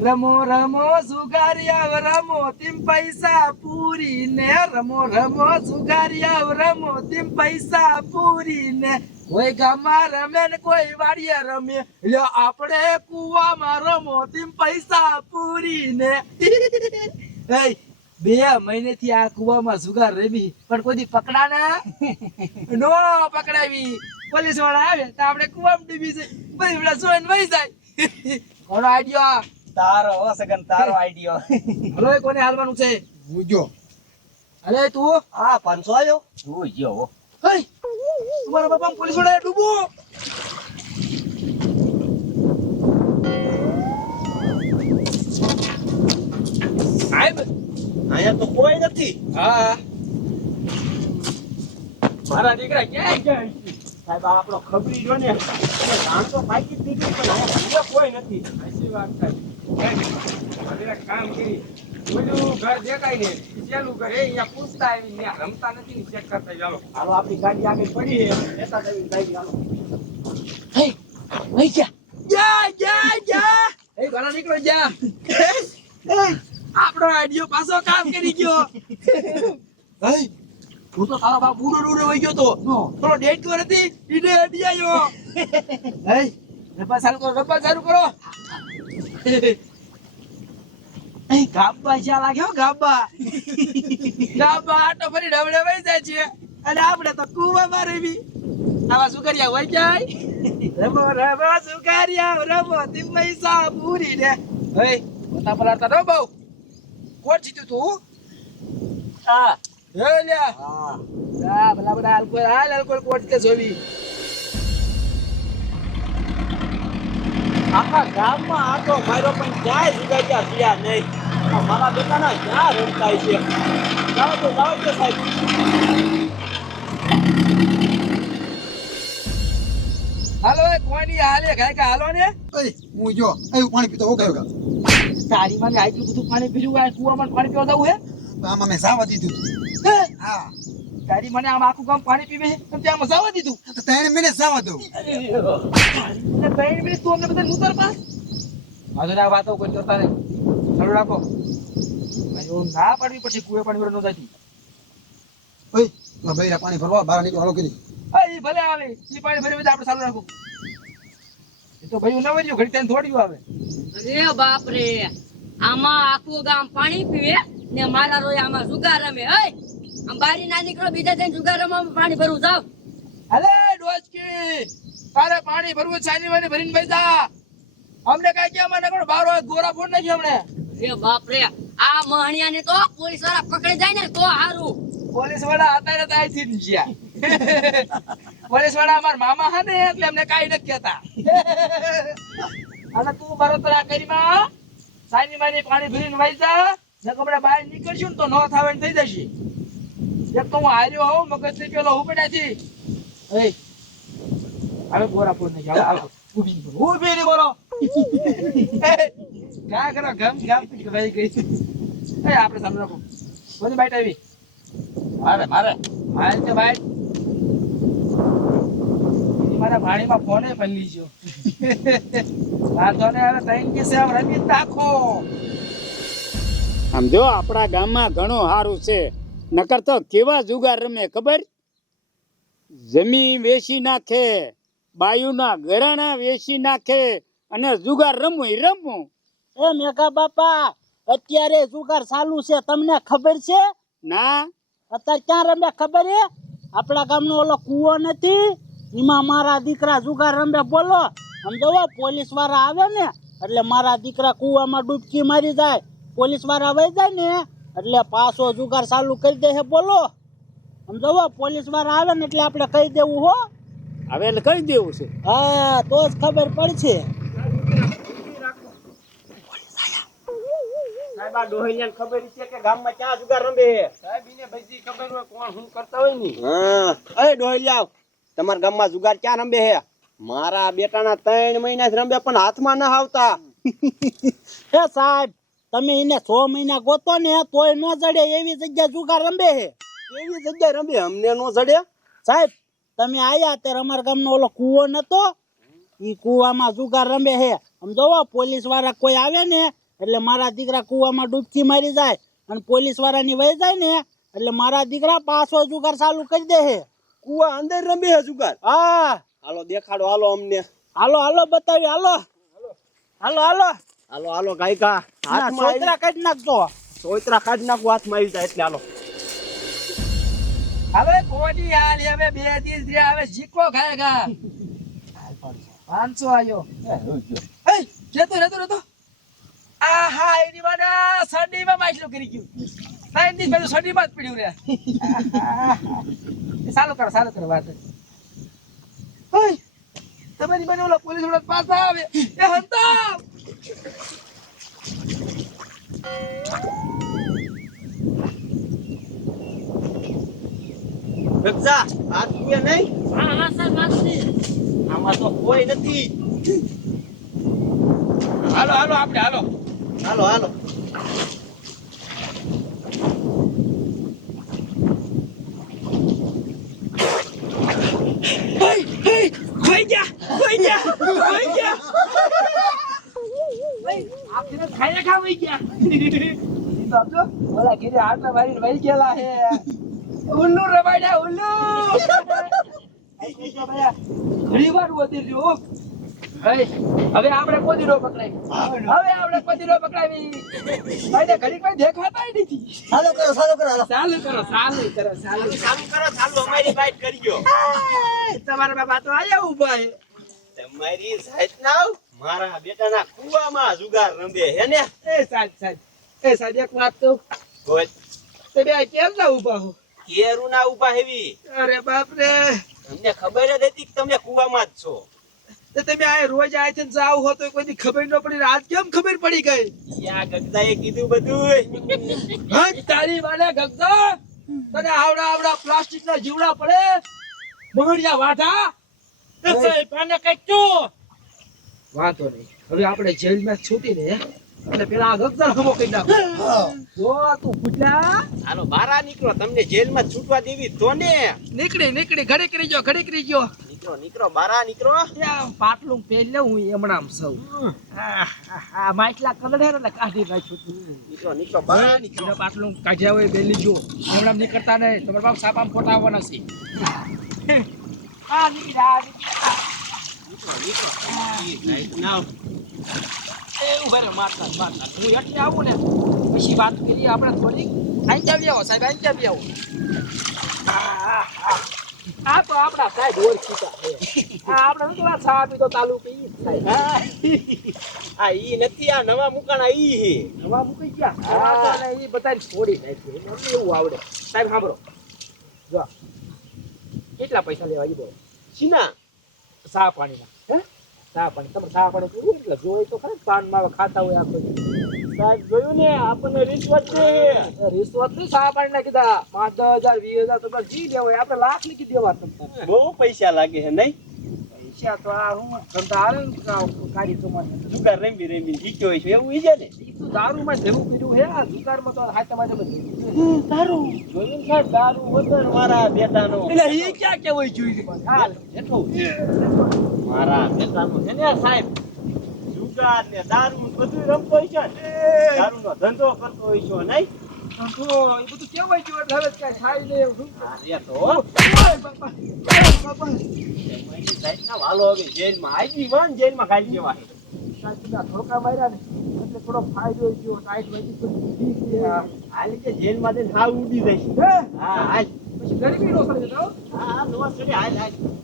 રમો રમો સુગારિયા રમો તીમ પૈસા પૂરી ને રમો રમો સુગારિયા રમો તિમ પૈસા પૂરી ને કોઈ ગામમાં રમે ને કોઈ વાડીએ રમે લ્યો આપણે કુવામાં રમો તિમ પૈસા પૂરી ને બે મહિને થી આ કુવામાં સુગાર રમી પણ કોઈ દી પકડા ના નો પકડાવી. પોલીસવાળા આવે તો આપણે કુવામાં ડૂબી જાય. પછી જોઈને વહી જાય. ઘણો આઈડિયા તારો હો સગન તારો આઈડિયો હલો કોને હાલવાનું છે? મૂજો અરે તું આ પાંચસો આવ્યો હો. હે તમારા બાપા પોલીસવાળા ડૂબો. સાહેબ. અહીંયા તો કોઈ નથી. હા. મારા દીકરા ક્યાં ગયા સાહેબ આપણો ખબરી જો ને. ધાન તો જ પણ કોઈ નથી. સાચી વાત સાહેબ. કામ કરી. બધું ઘર દેખાય ને પેલું ઘર એ અહીંયા પૂછતા આવી રમતા નથી ને ચેક કરતા ચાલો હાલો આપણી ગાડી આગળ પડી છે. લેતા જવી ગાડી હાલો. હે વહી જા. જા જા જા. એ ઘણા નીકળો જા. આપણો આડિયો પાછો કામ કરી ગયો. હે. હું તો તારો બાપ બુડો ડુડો વહી ગયો તો. થોડો ડેટ કર હતી ઈડે અડી આવ્યો. હે. રબ્બા ચાલુ કરો રબ્બા સારું કરો. એ ગાબ્બા જ્યાં લાગ્યો ગાબા ગાબા આટો ફરી ડબડે વહી જાય છે. અને આપણે તો કુવા રેવી આવા સુકરિયા કર્યા હોય જાય રમો રમો સુકરિયા રમો. તી સા પૂરી ને હે પોતા પલાતા નો બહુ. કોણ જીત્યું તું? હા. હે લ્યા. હા. ભલા બધા આલ્કોહોલ હાલ આલ્કોહોલ કોણ જીતે જોવી? આખા ગામમાં આટો માર્યો પણ ક્યાંય જુગાડ્યા થયા નહીં. મારા બેટાના ક્યાં રમતાય છે? જાઓ તો જાઓ તો સાહેબ. હાલો એ કોની હાલે? ગાય કા હાલો ને? એ મૂજો આવ્યું પાણી પીતો હો ગયો તારી મને બધું પાણી પીધું આ કુવામાં પાણી પીવા જવું હે? તો આમાં મેં સાવા દીધું. હા? તારી મને આમ આખું ગામ પાણી પીવે તો ત્યાં મસાવા દીધું. તો ત્રણ મિનિટ સાવા દઉં ત્રણ મિનિટ તું અમને બધા નૂતર પાસ વાંધો ના વાતો કોઈ કરતા નહીં. ચાલુ રાખો. મારી ના પાડવી પડશે કુએ પાણી વગર ન જતી ઓય આ બૈરા પાણી ભરવા બહાર નીકળો હાલો કરી હા, ઈ ભલે આવે એ પાણી ભરી આપણે ચાલુ રાખો. એ તો ભાઈ ન વર્યું ઘડી ત્યાં થોડ્યું આવે. અરે બાપ રે આમાં આખું ગામ પાણી પીવે ને મારા રોય આમાં જુગાર રમે. હે આમ બારી ના નીકળો બીજા જઈને જુગાર રમવા પાણી ભરવું જાવ અલે ડોચકી તારે પાણી ભરવું ચાની વાને ભરીને બેસા. અમને કાઈ કે અમારે કોણ બારો ગોરા ફોડ નથી અમને. એ બાપ રે આ મહણિયા ને તો પોલીસવાળા પકડી જાય ને તો હારું. પોલીસવાળા અત્યારે તો અહીંથી જ ગયા. પોલીસવાળા અમાર મામા હા ને, એટલે અમને કાઈ નથી કહેતા. અને તું બરોતરા કરીમાં સાની માની પાણી ભરીને વહી જા. ને કપડા બહાર નીકળશું તો નો થાવે થઈ જશે. એક તો હું હાર્યો હોઉં મગજથી પેલો ઉપડ્યા છી એ, હવે ગોરા ફોન નહીં જાવ ઊભી ઊભી નહીં બોલો ક્યાં કરો ગમ ગમ ભાઈ ગઈ. એ આપણે સામે રાખો. બધી બાઈટ આવી. મારે મારે. હાલ છે ભાઈ મારા ભાણીમાં ફોને પલ્લી ગયો. વાંધો ને હવે તૈન કે છે હવે રમી નાખો. આમ જો આપણા ગામમાં ઘણું સારું છે. નકર તો કેવા જુગાર રમે ખબર? જમીન વેચી નાખે બાયુના ઘરાણા વેચી નાખે અને જુગાર રમવું રમવું એ મેઘા બાપા અત્યારે જુગાર ચાલુ છે તમને ખબર છે? ના. અત્યારે ક્યાં રમે ખબર છે? આપણા ગામનો ઓલો કૂવો નથી? એમાં મારા દીકરા જુગાર રમે બોલો. સમજો પોલીસવાળા આવે ને એટલે મારા દીકરા કૂવામાં ડૂબકી મારી જાય. પોલીસવાળા વહી જાય ને એટલે પાછો જુગાર ચાલુ કરી દે હે બોલો. સમજો પોલીસવાળા આવે ને એટલે આપણે કહી દેવું હો. હવે એટલે કહી દેવું છે. હા તો જ ખબર પડશે. સાહેબ આ ડોહિયાને ખબર છે કે ગામમાં ક્યાં જુગાર રમે સાહેબ એને બધી ખબર હોય કોણ શું કરતા હોયની? હા. અરે ડોહિયા તમારા ગામમાં જુગાર ક્યાં રમે હે મારા બેટાના ત્રણ મહિના રમે પણ હાથમાં ન આવતા. હે સાહેબ તમે એને છ મહિના ગોતો ને તોય ન જડે એવી જગ્યા જુગાર રમે હે એવી જગ્યા રમે અમને નો જડે? સાહેબ તમે આયા ત્યારે અમારા ગામનો ઓલો કૂવો નતો? ઈ કૂવામાં જુગાર રમે હે આમ જોવો પોલીસવાળા કોઈ આવે ને એટલે મારા દીકરા કૂવામાં ડૂબકી મારી જાય અને પોલીસ વાળાની વહી જાય ને એટલે મારા દીકરા પાછો જુગાર ચાલુ કરી દે હે. કુવા અંદર રમી હે જુગાર? હા. હાલો દેખાડો હાલો અમને. હાલો હાલો બતાવી હાલો. હાલો હાલો. હાલો હાલો ગાયકા. હાથમાં સોતરા કાઢી નાખજો. સોતરા કાઢી નાખો હાથમાં આવી જાય એટલે હાલો. હવે કોની હાલ? હવે બે દિવસ રે હવે જીકો ખાયગા પાંચસો આયો. એ જતો રહેતો રહેતો. આ હા એની વાડે સડીમાં માછલું કરી ગયું. ત્રણ દિવસ પછી સડીમાં જ પડ્યું રે. સારું કરો સારું કરો વાત ઓય તમારી મને ઓલા પોલીસવાળા પાછા આવે. એ હંતા નહીં? હા હા સર આમાં તો કોઈ નથી. હાલો હાલો આપણે હાલો. હાલો હાલો. ખોઈ ગયા. ખોઈ ગયા ઓલા ઘીરે આટલા મારીને વઈ ગયેલા હે. ઉલ્લુ રમાડ્યા ઉલ્લુ. ઘણી વાર વધી રહ્યો હવે હવે આપણે કોદીરો પકડાવી હવે આપણે કોદીરો પકડાવી. ભાઈને ઘડી કોઈ દેખાતા નથી. ચાલો કરો ચાલો કરો ચાલુ કરો ચાલુ કરો ચાલુ ચાલુ કરો ચાલુ. અમારી બાઈટ કરજો તમારા બાબા તો આયા ઊભા હે તમારી સાઈડ ના મારા બેટાના કુવામાં જુગાર રમે હે ને. એ સાહેબ સાહેબ. એ સાહેબ એક વાત તમે આ કેમ ના ઊભા હો? કેરું ના ઊભા હેવી. અરે બાપ રે તમને ખબર જ હતી કે તમે કુવામાં જ છો. તો તમે આ રોજ આય છે જાવ હો તો કોઈની ખબર ન પડી. આજ કેમ ખબર પડી ગઈ? યા ગગદાએ કીધું બધું હા? તારી વાલે ગગદા તને આવડા આવડા પ્લાસ્ટિક ના જીવડા પડે? મહડિયા વાઢા? એ સાહેબ આને કંઈક ચો વાંધો નહીં. હવે આપણે જેલમાં છૂટીને અને પેલા ગગદા હમો કહી નાખો. જો તું ફૂટલા હાલો બારા નીકળો. તમને જેલમાં માં છૂટવા દેવી તો ને. નીકળી નીકળી. ઘડી કરી ગયો ઘડી કરી ગયો. નીકળો નીકળો બારા નીકળો. પાટલું પહેરી લઉં હું હમણાં સૌ. આ, માટલા કલડે ને કાઢી નાખ્યું. નીકળો નીકળો બારા નીકળો. પાટલું કાઢ્યા હોય બેલી જો. હમણાં નીકળતા નહીં. તમારા બાપ સાપામ ખોટા આવવાના છે. આ નીકળ્યા આ. નીકળો. નીકળો ના એ ઊભા રહો, મારતા મારતા હું એટલે આવું ને પછી વાત કરીએ આપણે થોડીક. આઈ જાવી આવો સાહેબ આઈ જાવી આવો આ, આ, આ. આ તો આપણા સાહેબ ઓળખીતા છે. આ આપણે શું કહેવાય, ચા તો તાલુ પી સાહેબ આ ઈ નથી આ નવા મુકાણા ઈ હે નવા મૂકી ગયા? નવા તો ઈ બધાને છોડી નાખ્યું. એને એવું આવડે. સાહેબ સાંભળો. જો કેટલા પૈસા લેવા ઈ બોલો. સીના સા પાણીના. હે? સા પાણી. તમે સા પાણી પીવું એટલે જોઈ તો ખરા પાનમાં ખાતા હોય આખો. સાહેબ જોયું ને? આપણને રિશ્વત છે. રિશ્વત ના કીધા પાંચ દસ હજાર વીસ હજાર તમારે જી દેવા આપણે લાખ લીધી દેવા તમને. બહુ પૈસા લાગે છે નહીં? પૈસા તો આ હું ધંધા કા- કાઢી કમાને જુગાર રમી રેમી જીત્યો હોય છે. એવું ઈ છે ને? ઈ તો દારૂમાં જેવું કર્યું હે આ દુકાનમાં તો હાથે તમારે બધું દારૂ? જોયું સાહેબ દારૂ વગર મારા બેટાનો. એટલે ઈ ક્યાં કેવાય જોયું? એટલું મારા બેટાનો છે ને સાહેબ? જુગાર ને દારૂ બધું રમતો હોય છે દારૂ નો ધંધો કરતો હોય છે નહીં? એ બધું કેવાય ગયું હવે એવું તો. સાહેબના વાલો હવે જેલમાં આજી વન જેલમાં ખાઈ જવા ધોકા માર્યા ને એટલે થોડો ફાયદો થયો ટાઈટ છે. આ. હાલ કે જેલમાં જઈને ઉડી જઈશ. હા? હાલ. પછી ગરીબી નો હા હાલ હાલ.